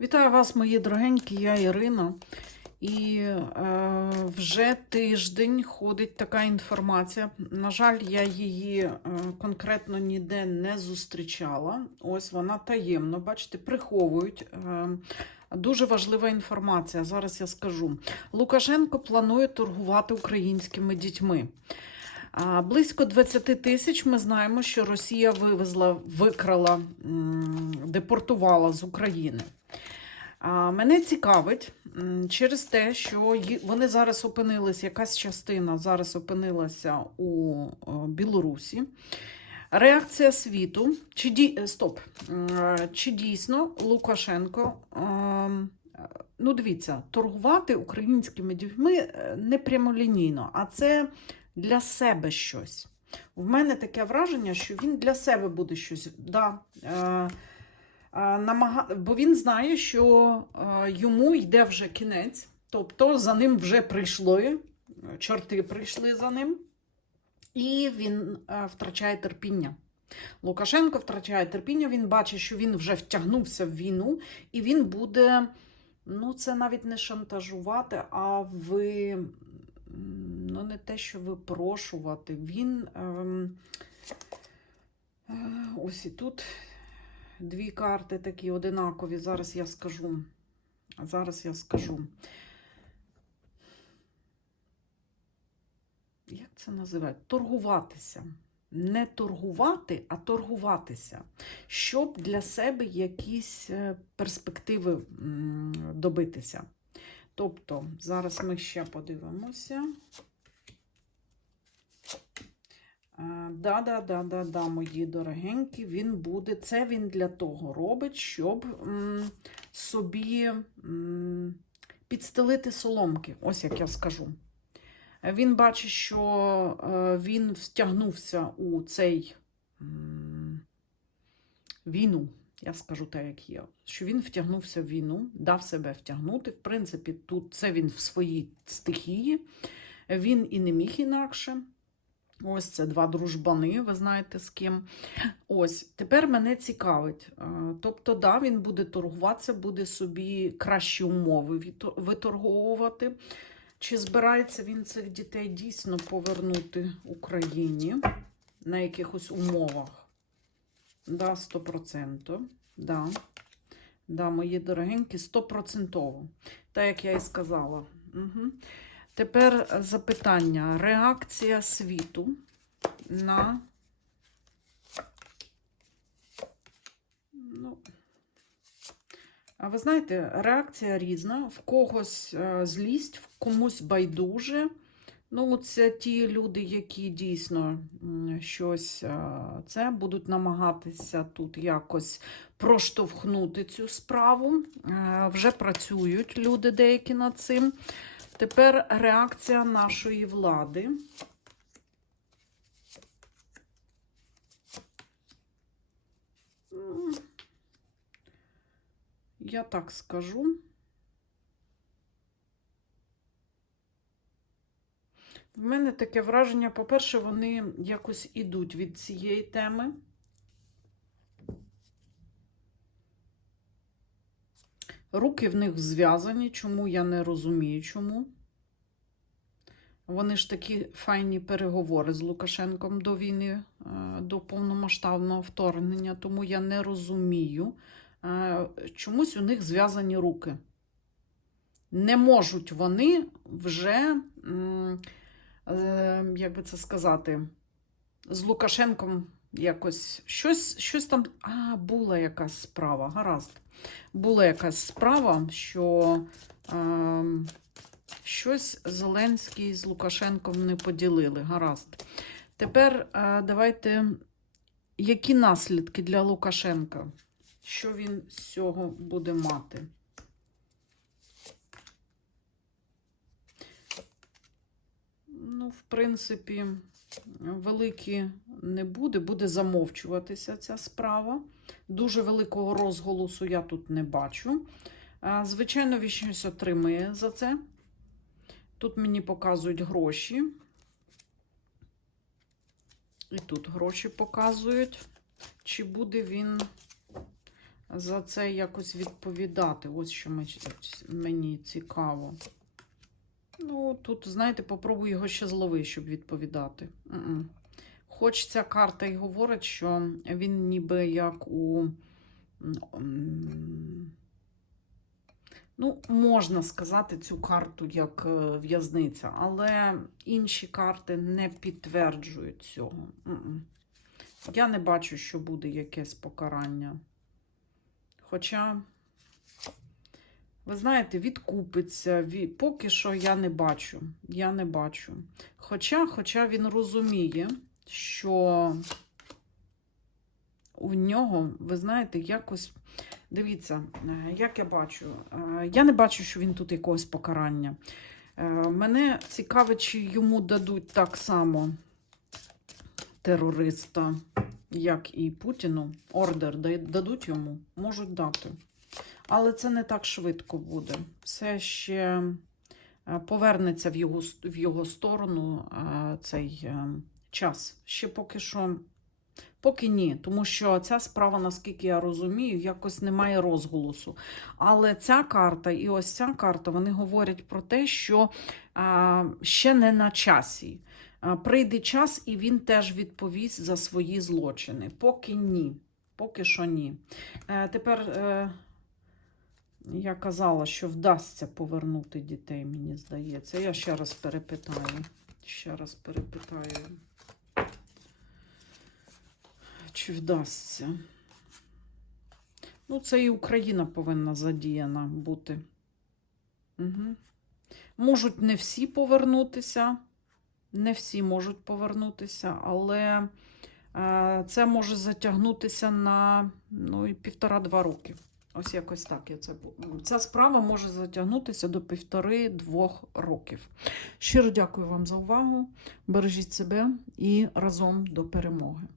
Вітаю вас, мої дорогенькі, я Ірина. І е, вже тиждень ходить така інформація. На жаль, я її е, конкретно ніде не зустрічала. Ось вона таємно, бачите, приховують. Е, дуже важлива інформація. Зараз я скажу. Лукашенко планує торгувати українськими дітьми. Близько 20 тисяч ми знаємо, що Росія вивезла, викрала, депортувала з України. Мене цікавить через те, що вони зараз опинились, якась частина зараз опинилася у е, Білорусі. Реакція світу, чи ді... е, стоп, е, чи дійсно Лукашенко, ну дивіться, торгувати українськими дітьми не прямолінійно, а це для себе щось. В мене таке враження, що він для себе буде щось. Да, е, намага... Бо він знає, що е, йому йде вже кінець, тобто за ним вже прийшли, чорти прийшли за ним, і він е, втрачає терпіння. Лукашенко втрачає терпіння, він бачить, що він вже втягнувся в війну, і він буде, ну, це навіть не шантажувати, а ви, не те, що випрошувати. Він. Ем, е, ось і тут Дві карти такі одинакові. Зараз я скажу. Зараз я скажу. Як це називають? Торгуватися. Не торгувати, а торгуватися, щоб для себе якісь е, перспективи добитися. Тобто, зараз ми ще подивимося. Е, Да, да, да, да, да, мої дорогенькі, він буде. Це він для того робить, щоб м, собі м, підстелити соломки. Ось як я скажу. Е, Він бачить, що е, він втягнувся у цей м, війну. Я скажу так, як є. Що він втягнувся в війну, дав себе втягнути. В принципі, тут це він в своїй стихії. Він і не міг інакше. Ось це два дружбани, ви знаєте з ким. Ось, тепер мене цікавить. Е, Тобто, да, він буде торгуватися, буде собі кращі умови виторговувати. Чи збирається він цих дітей дійсно повернути Україні на якихось умовах? Да, 100%. Да. Да, мої дорогенькі, 100%. Так, як я і сказала. Угу. Тепер запитання. Реакція світу на. Ну, а ви знаєте, реакція різна. В когось е, злість, в комусь байдуже. Ну, це ті люди, які дійсно щось е, це будуть намагатися тут якось проштовхнути цю справу. Е, Вже працюють люди деякі над цим. Тепер реакція нашої влади. Я так скажу. В мене таке враження, по-перше, вони якось ідуть від цієї теми. Руки в них зв'язані, чому я не розумію, чому. Вони ж такі файні переговори з Лукашенком до війни, е, до повномасштабного вторгнення, тому я не розумію. е, Чомусь у них зв'язані руки. Не можуть вони вже, е, як би це сказати, з Лукашенком якось щось, щось там. А, була якась справа, гаразд. Була якась справа, що е, щось Зеленський з Лукашенком не поділили. Гаразд. Тепер е, давайте, які наслідки для Лукашенка? Що він з цього буде мати? Ну, в принципі, великі не буде, буде замовчуватися ця справа. Дуже великого розголосу я тут не бачу. Звичайно, він щось отримує за це. Тут мені показують гроші. І тут гроші показують. Чи буде він за це якось відповідати. Ось що мені цікаво. Ну, тут, знаєте, попробую його ще злови, щоб відповідати. М-м. Хоч ця карта і говорить, що він ніби як у. Ну, можна сказати цю карту як е, в'язниця, але інші карти не підтверджують цього. Я не бачу, що буде якесь покарання. Хоча, ви знаєте, відкупиться. ві- Поки що я не бачу. Я не бачу. Хоча, хоча він розуміє, що у нього, ви знаєте, якось. Дивіться, е, як я бачу. Е, Я не бачу, що він тут якогось покарання. Е, Мене цікавить, чи йому дадуть так само терориста, як і Путіну. Ордер дадуть йому, можуть дати. Але це не так швидко буде. Це ще е, повернеться в його, в його сторону е, цей е, час. Ще поки що. Поки ні, тому що ця справа, наскільки я розумію, якось не має розголосу. Але ця карта і ось ця карта вони говорять про те, що ще не на часі. Прийде час, і він теж відповість за свої злочини. Поки ні. Поки що ні. Е, тепер е, я казала, що вдасться повернути дітей, мені здається. Я ще раз перепитаю. Ще раз перепитаю. Чи вдасться? Ну, це і Україна повинна задіяна бути. Угу. Можуть не всі повернутися, не всі можуть повернутися, але е, це може затягнутися на ну, півтора-два роки. Ось якось так я це Ця справа може затягнутися до півтори-двох років. Щиро дякую вам за увагу. Бережіть себе і разом до перемоги.